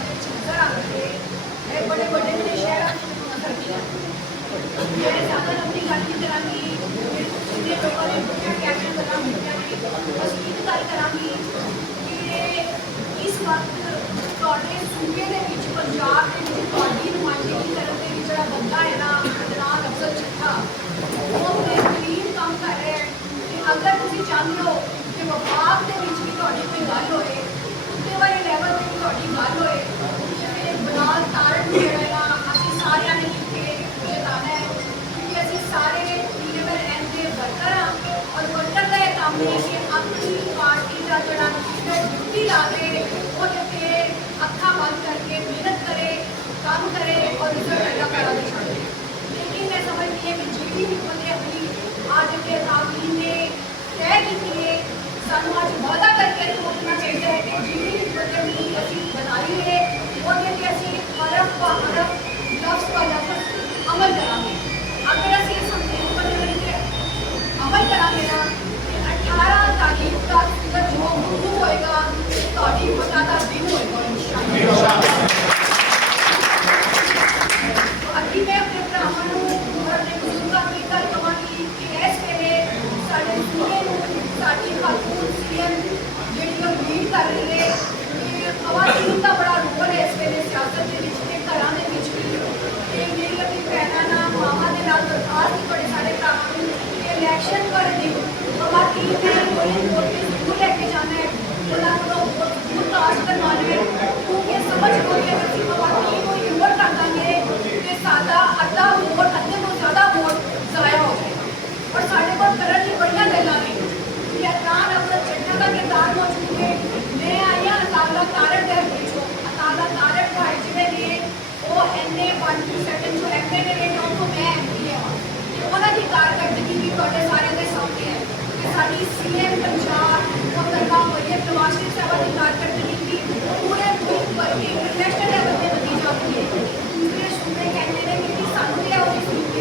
समाज नजर आते हैं, बड़े बड़े बड़े शहर नजर नहीं आते। मैं ज़्यादा अपनी गल नहीं कराँगी, जिन्हें लोगों ने पूछा कैप्शन करना मुझे बस एक गल कराँगी कि इस वक्त ਤੁਹਾਡੇ सूबे के पंजाब के नुमाइंदगी करने के जो बंदा है ना अदनान अफजल चिट्ठा, वो बेहतरीन काम कर रहे हैं कि अगर तुम चाहते हो कि वफाक के भी कोई गल होए, उत्ते वाले लैवल पर भी गल होए, तो बनाल तारक जोड़ा असीं सारिਆਂ ने मिलके जिताना है, क्योंकि असीं सारे लीडर एंड के वर्कर हाँ और वर्कर का यह काम है कि अपनी पार्टी का जोड़ा ड्यूटी ला दे वो अखा बंद करके मेहनत करे, काम करे और रिजल्ट अदा करा दे छोड़े। लेकिन मैं समझती है कि जी बंदे अपनी आज के काबिल ने तय की है सानू अज वादा करके सोचना चाहिए है कि जी बंदे भी असीं बनाई है वो असीं हरफ ब हरफ लफ्ज़ ब लफ्ज़ अमल करांगे। अगर असीं इस संदेश पर अमल करांगे ना 18 तारीख का जो गुरु होएगा तो पता का दिन होएगा इंशाअल्लाह। अभी मैं अपने भरावां नूं और अपने बुजुर्गों की गल कहांगी कि इस वेले साडे सूबे नूं साडी खातून सीएम जिहड़ी लीड कर रही है कि खवातीन का बड़ा रोल है इस वेले सियासत के विच ते घरां दे विच भी। ते मेरी अपनी भैणां नाल मावां दे नाल दरखास्त बड़े सारे भरावां नूं कि इलैक्शन पर दिन खवातीन ने कोई वोट जरूर लेके जाना है, उन्हां कोलों वोट जरूर कास्ट करवाने है, क्योंकि समझ लो कि असीं खवातीन को इग्नोर कर देंगे तो साडा अद्धा वोट अद्धे तो ज़्यादा वोट ज़ाया हो जाएगा। और साढ़े को करने की बड़िया गल्लां ने कि अदनान अफजल चिट्ठा का किरदार मौजूद है। मैं आई हाँ अताला तारक के हल्के अताला तारक भाई जिहड़े ने वो NA 127 जो MLA ने तो मैं MP हाँ, उन्होंने की कारकर्दगी भी तुहाडे सारे के सामने है कि साडी CM पंजाब मोहतरमा मरियम नवाज शरीफ साहब की कारकर्दगी भी पूरे मुल्क भर